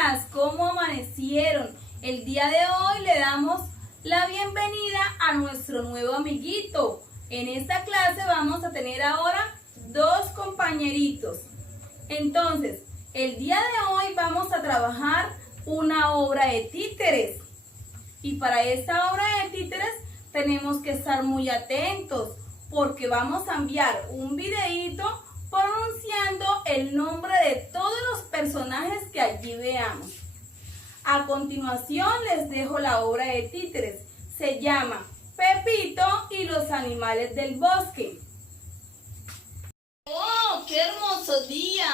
días, ¿cómo amanecieron? El día de hoy le damos la bienvenida a nuestro nuevo amiguito. En esta clase vamos a tener ahora dos compañeritos. Entonces, el día de hoy vamos a trabajar una obra de títeres. Y para esta obra de títeres tenemos que estar muy atentos porque vamos a enviar un videíto pronunciando el nombre de todos los personajes que allí veamos. A continuación les dejo la obra de títeres. Se llama Pepito y los animales del bosque. ¡Oh, qué hermoso día!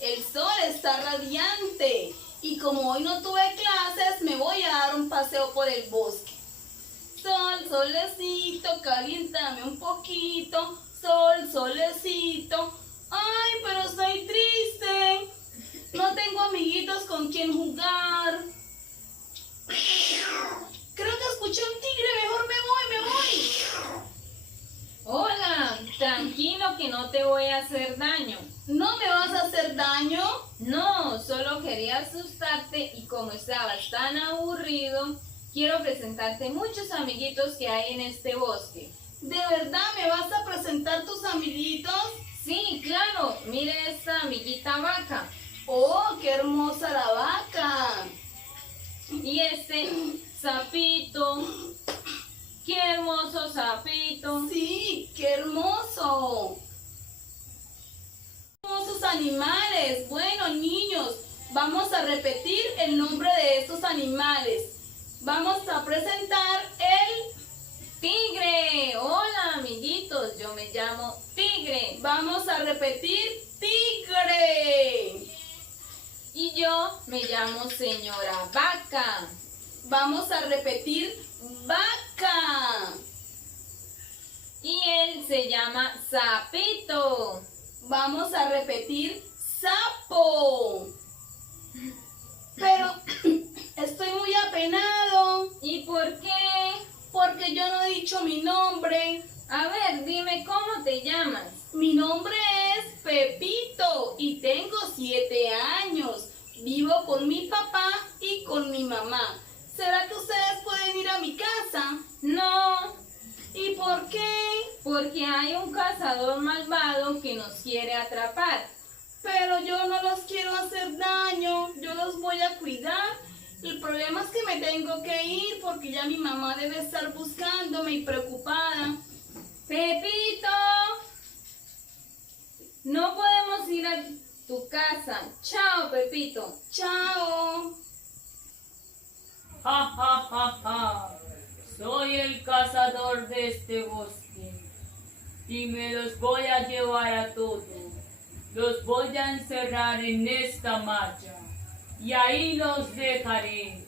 El sol está radiante y como hoy no tuve clases me voy a dar un paseo por el bosque. Sol, solecito, caliéntame un poquito. Sol, solecito. ¡Ay, pero estoy triste! No tengo amiguitos con quien jugar. Creo que escuché un tigre, mejor me voy. Hola, tranquilo que no te voy a hacer daño. ¿No me vas a hacer daño? No, solo quería asustarte y como estabas tan aburrido, quiero presentarte muchos amiguitos que hay en este bosque. ¿De verdad me vas a presentar tus amiguitos? Sí, claro, mire esta amiguita vaca. ¡Oh, qué hermosa la vaca! Y este sapito. ¡Qué hermoso sapito! Sí, qué hermoso. Hermosos animales. Bueno, niños, vamos a repetir el nombre de estos animales. Vamos a presentar el ¡Tigre! Hola, amiguitos, yo me llamo Tigre. Vamos a repetir tigre. Y yo me llamo señora Vaca. Vamos a repetir vaca. Y él se llama Sapito. Vamos a repetir sapo. Pero estoy muy apenado. ¿Y por qué? Porque yo no he dicho mi nombre. A ver, dime cómo te llamas. Mi nombre es Pepito y tengo 7 años. Vivo con mi papá y con mi mamá. ¿Será que ustedes pueden ir a mi casa? No, ¿Y por qué? porque hay un cazador malvado que nos quiere atrapar. Pero yo no los quiero hacer daño. Yo los voy a cuidar. El problema es que me tengo que ir porque ya mi mamá debe estar buscándome y preocupada. Pepito, no podemos ir a tu casa. Chao, Pepito. Chao. Ja, ja, ja, ja. Soy el cazador de este bosque y me los voy a llevar a todos. Los voy a encerrar en esta malla y ahí los dejaré.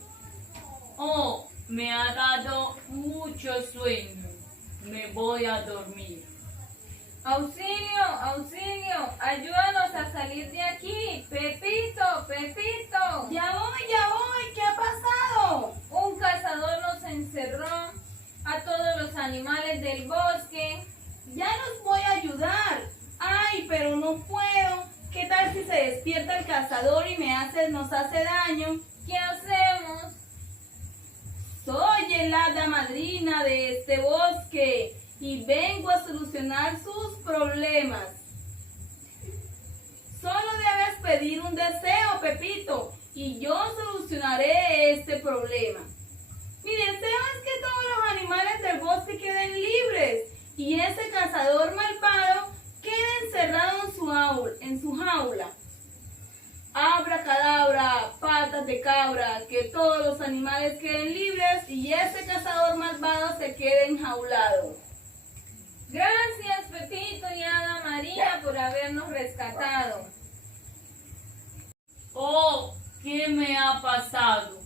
Oh, me ha dado mucho sueño. Me voy a dormir. Auxilio, auxilio, ayúdanos a salir de aquí. Pepito, Pepito. Ya voy. ¿Qué ha pasado? Un cazador nos encerró a todos los animales del bosque. Ya los voy a ayudar. Ay, pero no puedo. ¿Qué tal si se despierta el cazador y nos hace daño? ¿Qué hacemos? Soy el hada madrina de este bosque y vengo a solucionar sus problemas. Solo debes pedir un deseo, Pepito, y yo solucionaré este problema. Mi deseo es que todos los animales del bosque queden libres y ese cazador malvado quede encerrado en su jaula. Abracadabra, patas de cabra, que todos los animales queden libres y ese cazador malvado se quede enjaulado. Gracias, Pepito y Hada María, por habernos rescatado. Oh, ¿qué me ha pasado?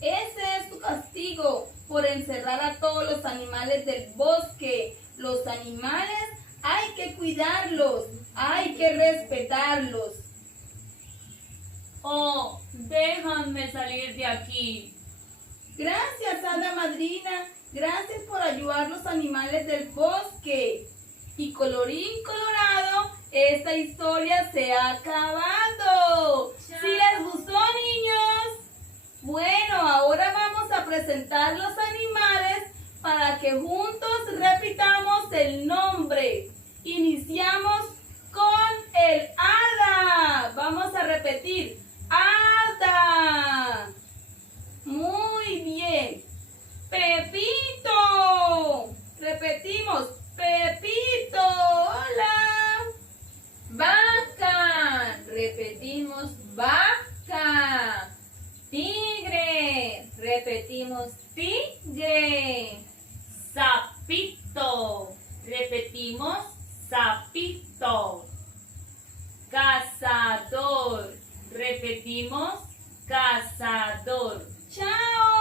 Ese es tu castigo por encerrar a todos los animales del bosque. Los animales hay que cuidarlos, hay que respetarlos. Oh, déjame salir de aquí. Gracias, hada madrina. Gracias por ayudar a los animales del bosque. Y colorín colorado, esta historia se ha acabado. Chao. Si les gustó, niños, que juntos repitamos el nombre. Iniciamos con el hada. Vamos a repetir. Hada. Muy bien. Pepito. Repetimos. Pepito. Hola. Vaca. Repetimos, vaca. Tigre. Repetimos, tigre. Sapito. Repetimos, sapito. Cazador. Repetimos, cazador. Chao.